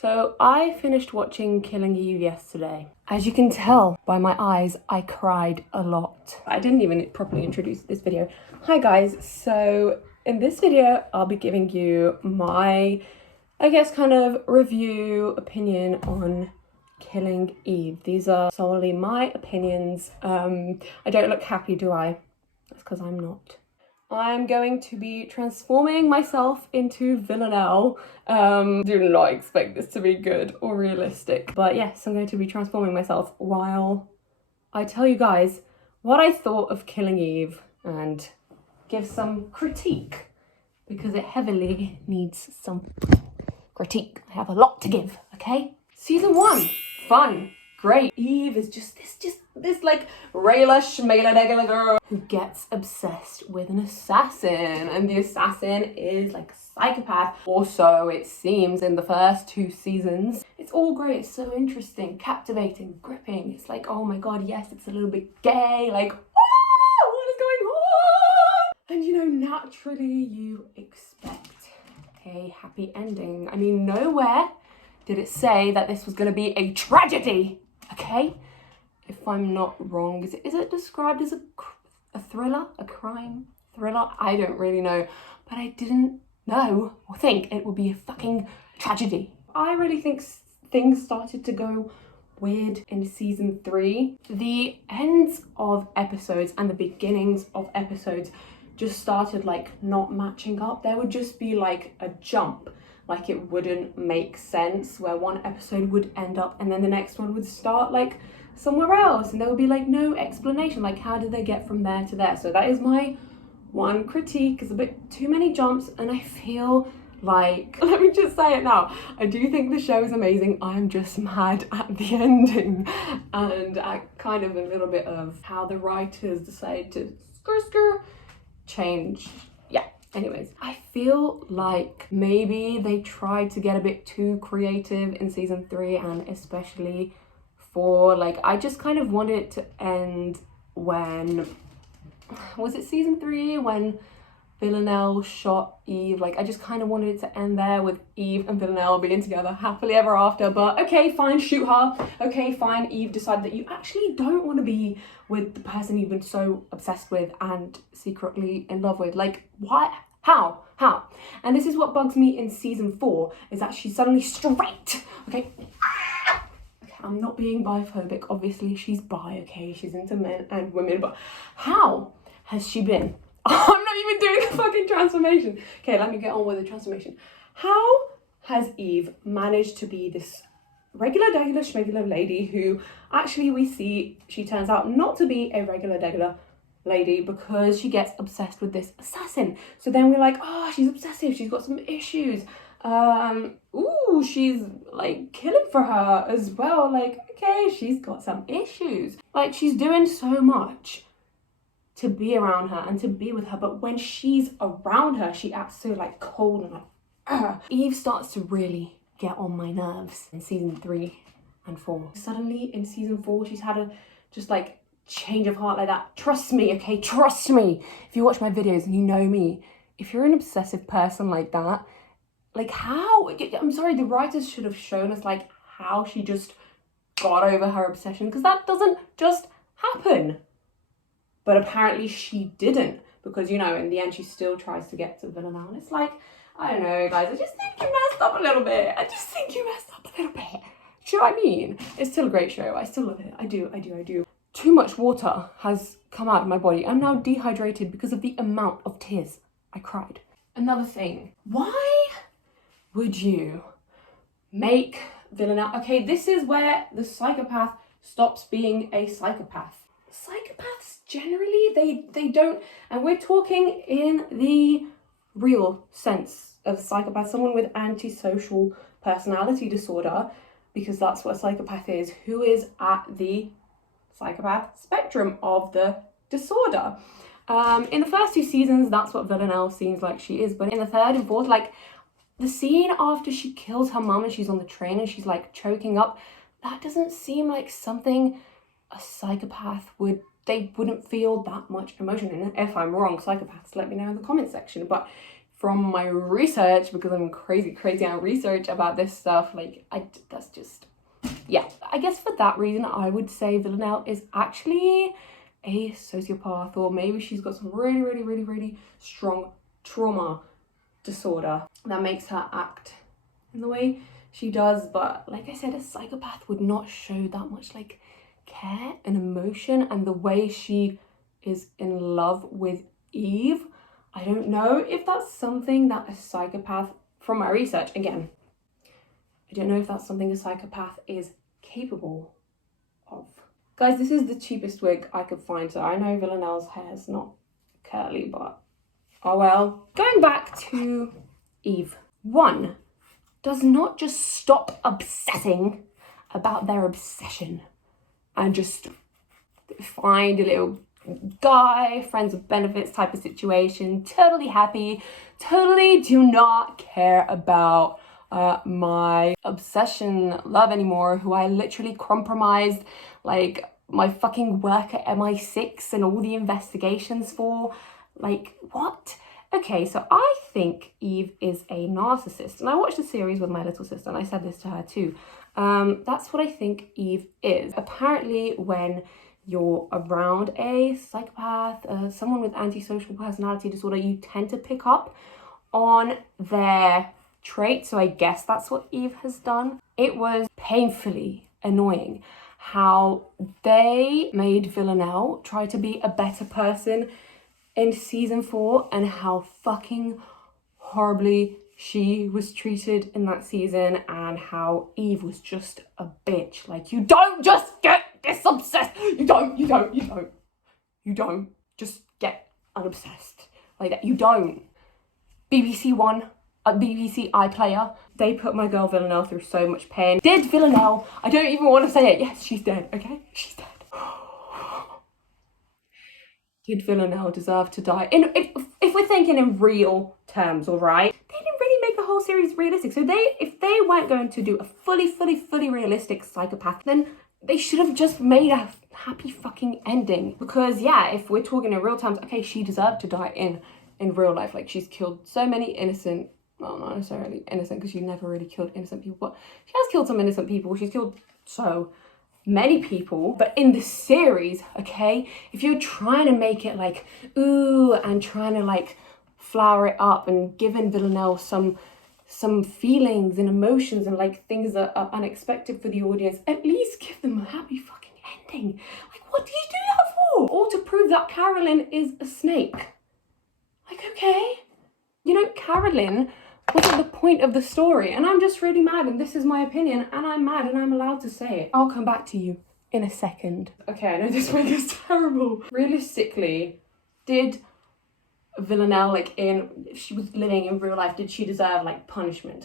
So I finished watching Killing Eve yesterday. As you can tell by my eyes, I cried a lot. I didn't even properly introduce this video. Hi guys, so in this video, I'll be giving you my, I guess, kind of review opinion on Killing Eve. These are solely my opinions. I don't look happy, do I? That's because I'm not. I'm going to be transforming myself into Villanelle. Do not expect this to be good or realistic. But yes, I'm going to be transforming myself while I tell you guys what I thought of Killing Eve and give some critique, because it heavily needs some critique. I have a lot to give, okay? Season 1, fun, great. Eve is just this like Rayla Shmayla Degala girl who gets obsessed with an assassin, and the assassin is like a psychopath, or so it seems in the first 2 seasons. It's all great, it's so interesting, captivating, gripping. It's like, oh my god, yes, it's a little bit gay, like, oh, what is going on? And you know, naturally you expect a happy ending. I mean, nowhere did it say that this was going to be a tragedy, okay? If I'm not wrong, is it described as a thriller, a crime thriller? I don't really know, but I didn't know or think it would be a fucking tragedy. I really think things started to go weird in season 3. The ends of episodes and the beginnings of episodes just started like not matching up. There would just be like a jump, like it wouldn't make sense, where one episode would end up and then the next one would start like somewhere else, and there would be like no explanation, like how did they get from there to there? So that is my one critique, is a bit too many jumps, and I feel like, let me just say it now, I do think the show is amazing. I'm just mad at the ending and at kind of a little bit of how the writers decide to change. Yeah, anyways, I feel like maybe they tried to get a bit too creative in season 3, and especially 4. Like, I just kind of wanted it to end when, was it season 3 when Villanelle shot Eve? Like, I just kind of wanted it to end there with Eve and Villanelle being together happily ever after. But okay, fine, shoot her. Okay, fine, Eve decided that you actually don't want to be with the person you've been so obsessed with and secretly in love with. Like, what? How? And this is what bugs me in season 4, is that she's suddenly straight, okay? I'm not being biphobic, obviously she's bi, okay? She's into men and women, but how has she been? I'm not even doing the fucking transformation. Okay, let me get on with the transformation. How has Eve managed to be this regular schmegular lady who actually we see she turns out not to be a regular lady, because she gets obsessed with this assassin? So then we're like, oh, she's obsessive, she's got some issues. Ooh, she's like killing for her as well. Like, okay, she's got some issues. Like, she's doing so much to be around her and to be with her, but when she's around her, she acts so like cold and like, ugh. Eve starts to really get on my nerves in season 3 and 4. Suddenly in season 4, she's had a just like change of heart like that. Trust me, okay, trust me. If you watch my videos and you know me, if you're an obsessive person like that, like, how? I'm sorry, the writers should have shown us like how she just got over her obsession, because that doesn't just happen. But apparently she didn't, because, you know, in the end she still tries to get to Villanelle, and it's like, I don't know, guys, I just think you messed up a little bit. Do you know what I mean? It's still a great show. I still love it. I do. Too much water has come out of my body. I'm now dehydrated because of the amount of tears I cried. Another thing, why would you make Villanelle? Okay, this is where the psychopath stops being a psychopath. Psychopaths generally, they don't, and we're talking in the real sense of psychopath, someone with antisocial personality disorder, because that's what a psychopath is, who is at the psychopath spectrum of the disorder. In the first 2 seasons, that's what Villanelle seems like she is, but in the 3rd and 4th, like, the scene after she kills her mum and she's on the train and she's like choking up, that doesn't seem like something a psychopath would, they wouldn't feel that much emotion in it. If I'm wrong, psychopaths, let me know in the comment section. But from my research, because I'm crazy on research about this stuff, like, that's just, yeah. I guess for that reason, I would say Villanelle is actually a sociopath, or maybe she's got some really strong trauma disorder that makes her act in the way she does. But like I said, a psychopath would not show that much like care and emotion, and the way she is in love with Eve, I don't know if that's something that a psychopath, from my research again, I don't know if that's something a psychopath is capable of. Guys, this is the cheapest wig I could find, so I know Villanelle's hair is not curly, but oh well. Going back to Eve. One does not just stop obsessing about their obsession and just find a little guy, friends with benefits type of situation, totally happy, totally do not care about my obsession love anymore, who I literally compromised like my fucking work at MI6 and all the investigations for. Like, what? Okay, so I think Eve is a narcissist, and I watched the series with my little sister and I said this to her too. That's what I think Eve is. Apparently, when you're around a psychopath, someone with antisocial personality disorder, you tend to pick up on their traits. So I guess that's what Eve has done. It was painfully annoying how they made Villanelle try to be a better person in season 4, and how fucking horribly she was treated in that season, and how Eve was just a bitch. Like, you don't just get this obsessed. You don't just get unobsessed like that. You don't. BBC One, a BBC iPlayer, they put my girl Villanelle through so much pain. Did Villanelle, I don't even want to say it, yes, she's dead, okay? She's dead. Did Villanelle deserve to die? If we're thinking in real terms, all right? They didn't really make the whole series realistic. So if they weren't going to do a fully realistic psychopath, then they should have just made a happy fucking ending. Because yeah, if we're talking in real terms, okay, she deserved to die in real life. Like, she's killed so many innocent, well, not necessarily innocent, because she never really killed innocent people, but she has killed some innocent people. She's killed so many people. But in the series, okay, if you're trying to make it like, ooh, and trying to like flower it up and giving Villanelle some feelings and emotions and like things that are unexpected for the audience, at least give them a happy fucking ending. Like, what do you do that for? Or to prove that Carolyn is a snake. Like, okay, you know, Carolyn wasn't the point of the story, and I'm just really mad, and this is my opinion, and I'm mad, and I'm allowed to say it. I'll come back to you in a second. Okay, I know this wig is terrible. Realistically, did Villanelle, like, if she was living in real life, did she deserve like punishment?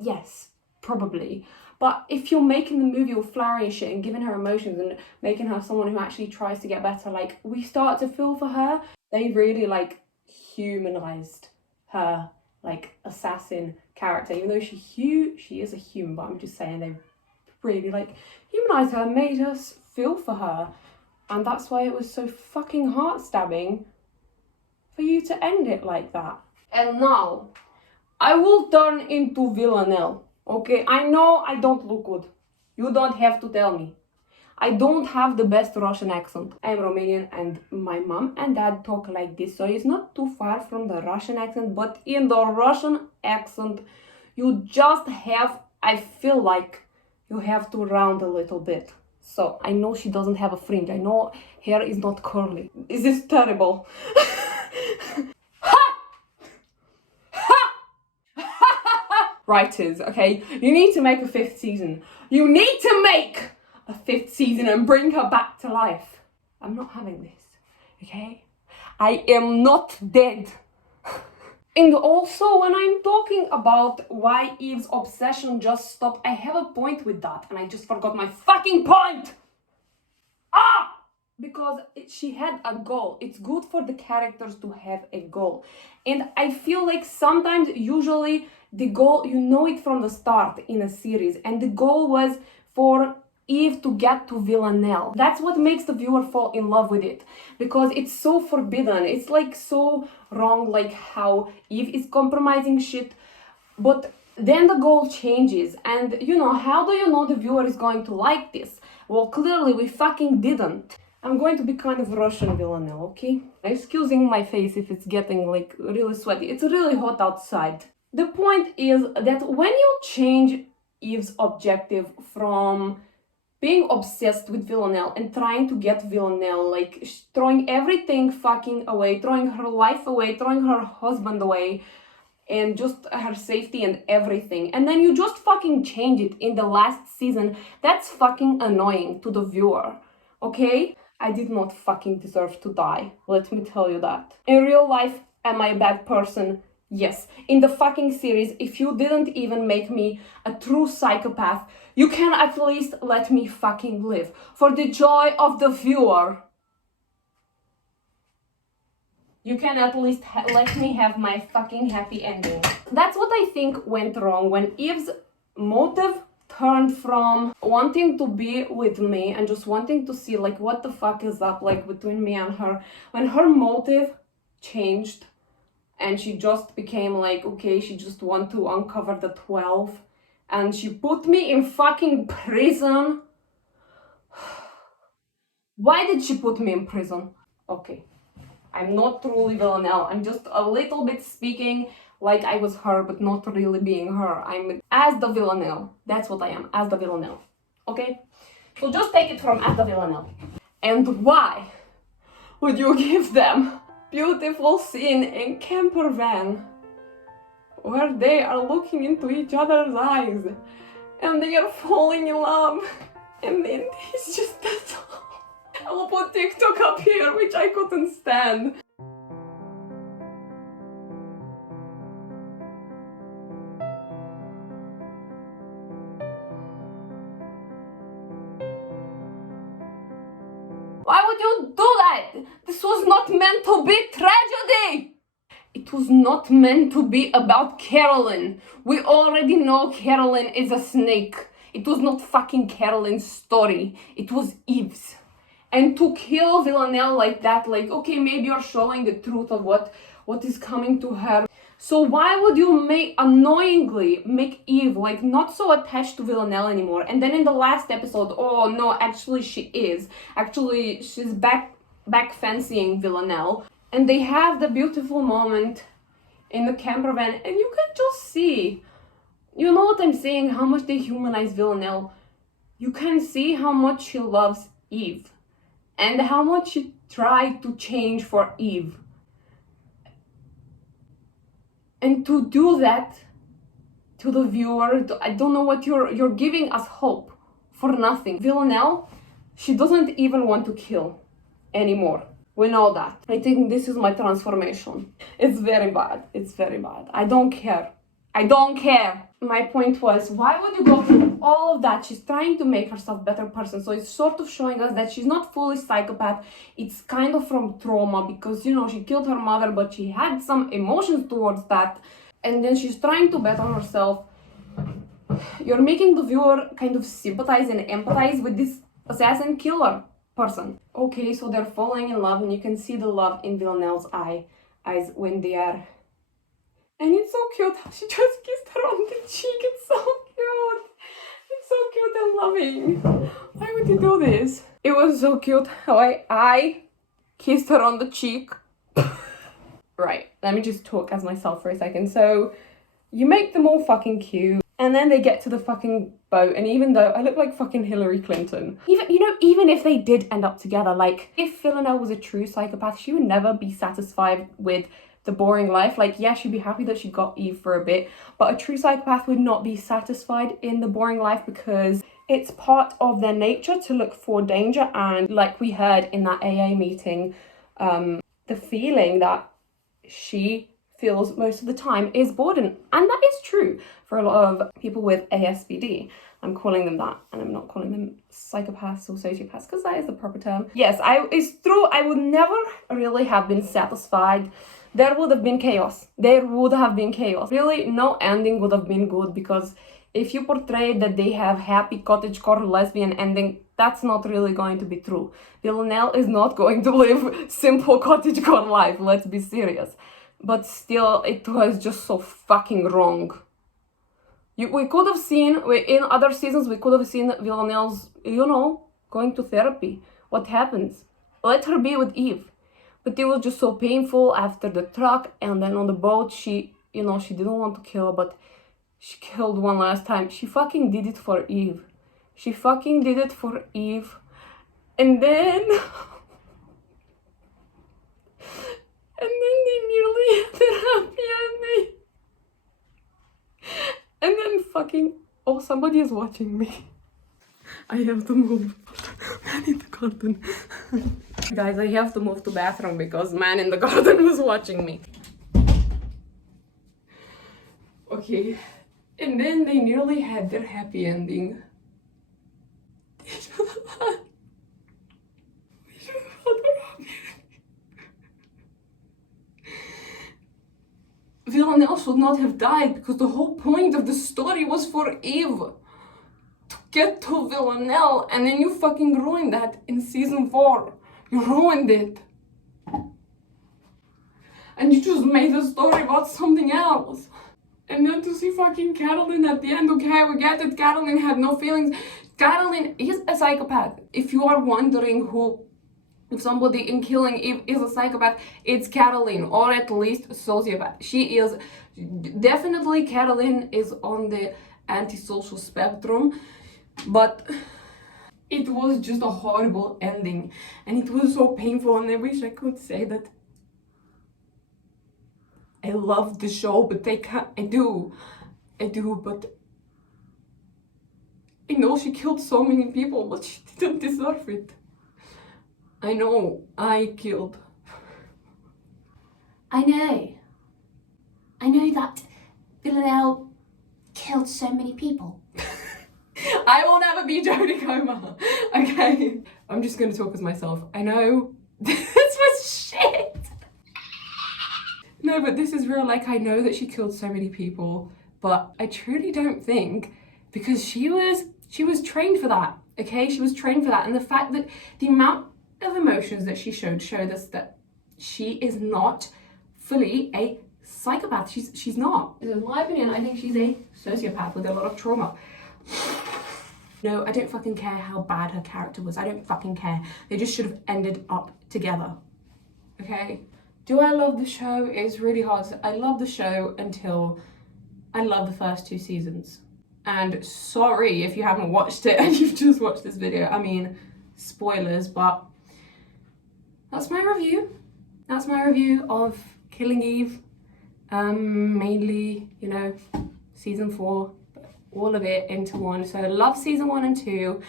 Yes, probably. But if you're making the movie all flowery and shit and giving her emotions and making her someone who actually tries to get better, like, we start to feel for her. They really like humanized her like assassin character, even though she is a human, but I'm just saying they really like humanized her, made us feel for her, and that's why it was so fucking heart-stabbing for you to end it like that. And now I will turn into Villanelle, okay? I know I don't look good, you don't have to tell me. I don't have the best Russian accent. I'm Romanian, and my mom and dad talk like this, so it's not too far from the Russian accent, but in the Russian accent, you just have, I feel like you have to round a little bit. So I know she doesn't have a fringe. I know hair is not curly. Is this terrible? Writers, okay? You need to make a 5th season. You need to make a 5th season and bring her back to life. I'm not having this, okay? I am not dead. And also, when I'm talking about why Eve's obsession just stopped, I have a point with that, and I just forgot my fucking point! Because she had a goal. It's good for the characters to have a goal. And I feel like sometimes, usually, the goal, you know it from the start in a series, and the goal was for Eve to get to Villanelle. That's what makes the viewer fall in love with it, because it's so forbidden. It's like so wrong, like how Eve is compromising shit, but then the goal changes, and you know, how do you know the viewer is going to like this? Well, clearly we fucking didn't. I'm going to be kind of Russian Villanelle, okay? Excusing my face if it's getting like really sweaty. It's really hot outside. The point is that when you change Eve's objective from being obsessed with Villanelle and trying to get Villanelle, like throwing everything fucking away, throwing her life away, throwing her husband away, and just her safety and everything, and then you just fucking change it in the last season, that's fucking annoying to the viewer, okay? I did not fucking deserve to die, let me tell you that. In real life, am I a bad person? Yes. In the fucking series, if you didn't even make me a true psychopath, you can at least let me fucking live. For the joy of the viewer. You can at least let me have my fucking happy ending. That's what I think went wrong when Eve's motive turned from wanting to be with me and just wanting to see like what the fuck is up like between me and her. When her motive changed and she just became like, okay, she just want to uncover the 12 and she put me in fucking prison. Why did she put me in prison? Okay. I'm not truly Villanelle. I'm just a little bit speaking like I was her, but not really being her. I'm ASDA Villanelle. That's what I am, ASDA Villanelle. Okay? So just take it from ASDA Villanelle. And why would you give them beautiful scene in camper van where they are looking into each other's eyes and they are falling in love, and then it's just that's all. I will put TikTok up here, which I couldn't stand. Why would you do that? This was not meant to be tragedy. It was not meant to be about Carolyn. We already know Carolyn is a snake. It was not fucking Carolyn's story. It was Eve's. And to kill Villanelle like that, like, okay, maybe you're showing the truth of what is coming to her. So why would you annoyingly make Eve like not so attached to Villanelle anymore? And then in the last episode, oh no, actually she is. Actually, she's back fancying Villanelle. And they have the beautiful moment in the camper van, and you can just see, you know what I'm saying, how much they humanize Villanelle. You can see how much she loves Eve. And how much she tried to change for Eve. And to do that to the viewer, I don't know what you're giving us hope for nothing. Villanelle, she doesn't even want to kill anymore. We know that. I think this is my transformation. It's very bad. It's very bad. I don't care. I don't care. My point was, why would you go through all of that? She's trying to make herself a better person. So it's sort of showing us that she's not fully psychopath. It's kind of from trauma because, you know, she killed her mother, but she had some emotions towards that. And then she's trying to better herself. You're making the viewer kind of sympathize and empathize with this assassin killer person. Okay, so they're falling in love, and you can see the love in Villanelle's eyes when they are. And it's so cute how she just kissed her on the cheek. It's so cute. It's so cute and loving. Why would you do this? It was so cute how I kissed her on the cheek. Right, let me just talk as myself for a second. So, you make them all fucking cute, and then they get to the fucking boat, and even though I look like fucking Hillary Clinton, even if they did end up together, like, if Villanelle was a true psychopath, she would never be satisfied with the boring life. Like, yeah, she'd be happy that she got Eve for a bit, but a true psychopath would not be satisfied in the boring life because it's part of their nature to look for danger. And like we heard in that AA meeting, the feeling that she feels most of the time is boredom. And that is true for a lot of people with ASVD. I'm calling them that, and I'm not calling them psychopaths or sociopaths because that is the proper term. Yes, it's true, I would never really have been satisfied. There would have been chaos. There would have been chaos. Really, no ending would have been good because if you portray that they have happy cottagecore lesbian ending, that's not really going to be true. Villanelle is not going to live simple cottagecore life, let's be serious. But still, it was just so fucking wrong. We could have seen, in other seasons, we could have seen Villanelle's, you know, going to therapy. What happens? Let her be with Eve. But it was just so painful after the truck, and then on the boat, she, you know, she didn't want to kill, but she killed one last time. She fucking did it for Eve. She fucking did it for Eve. And then... and then they nearly had a happy ending. And then fucking... oh, somebody is watching me. I have to move. Man in the garden. Guys, I have to move to bathroom because man in the garden was watching me. Okay. And then they nearly had their happy ending. They should have had their happy ending. Villanelle should not have died because the whole point of the story was for Eve to get to Villanelle, and then you fucking ruined that in season 4. You ruined it. And you just made the story about something else. And then to see fucking Catalin at the end, okay, we get it, Catalin had no feelings. Catalin is a psychopath. If you are wondering if somebody in Killing Eve is a psychopath, it's Catalin, or at least a sociopath. She is, definitely Catalin is on the antisocial spectrum, but it was just a horrible ending. And it was so painful, and I wish I could say that I love the show, but I can't. I do, but I know she killed so many people, but she didn't deserve it. I know, I killed. I know that Villanelle killed so many people. I will never be Jodie Comer, okay? I'm just gonna talk as myself. I know, this was shit. No, but this is real. Like, I know that she killed so many people, but I truly don't think, because she was trained for that, okay? She was trained for that, and the fact that the amount of emotions that she showed us that she is not fully a psychopath. She's not. In my opinion, I think she's a sociopath with a lot of trauma. No, I don't fucking care how bad her character was. I don't fucking care. They just should have ended up together, okay? Do I love the show? It's really hard. I love the show until I love the first 2 seasons. And sorry if you haven't watched it and you've just watched this video. I mean, spoilers, but that's my review. That's my review of Killing Eve. Mainly, you know, season 4, all of it into one. So I love season 1 and 2.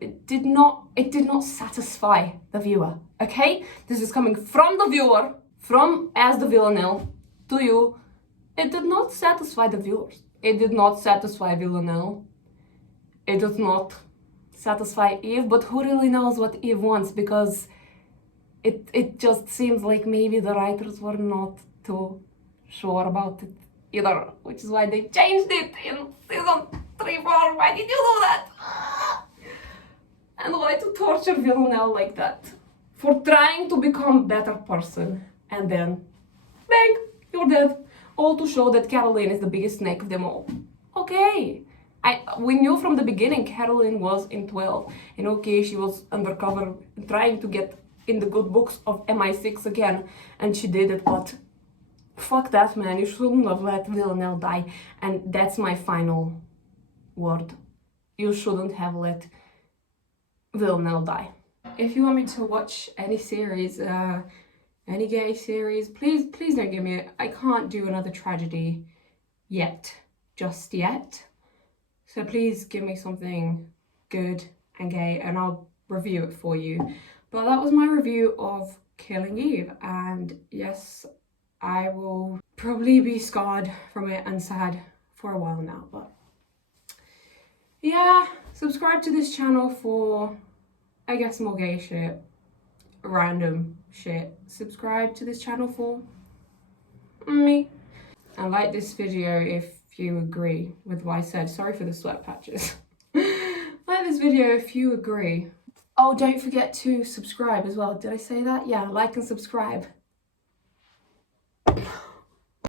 It did not satisfy the viewer, okay? This is coming from the viewer, from ASDA Villanelle to you. It did not satisfy the viewers. It did not satisfy Villanelle. It does not satisfy Eve, but who really knows what Eve wants, because it just seems like maybe the writers were not too sure about it either, which is why they changed it in season 3, 4. Why did you do that? And why to torture Villanelle like that? For trying to become a better person, and then bang, you're dead. All to show that Caroline is the biggest snake of them all. Okay. We knew from the beginning Caroline was in 12, and okay, she was undercover trying to get in the good books of MI6 again, and she did it, but fuck that, man. You shouldn't have let Villanelle die, and that's my final word. You shouldn't have let Villanelle die. If you want me to watch any series, any gay series, please don't give me I can't do another tragedy yet, just yet. So please give me something good and gay and I'll review it for you. But that was my review of Killing Eve, and yes, I will probably be scarred from it and sad for a while now, but yeah, subscribe to this channel for, I guess, more gay shit, random shit. Subscribe to this channel for me, and like this video if if you agree with what I said. Sorry for the sweat patches. Like this video if you agree. Oh, don't forget to subscribe as well. Did I say that? Yeah, like and subscribe.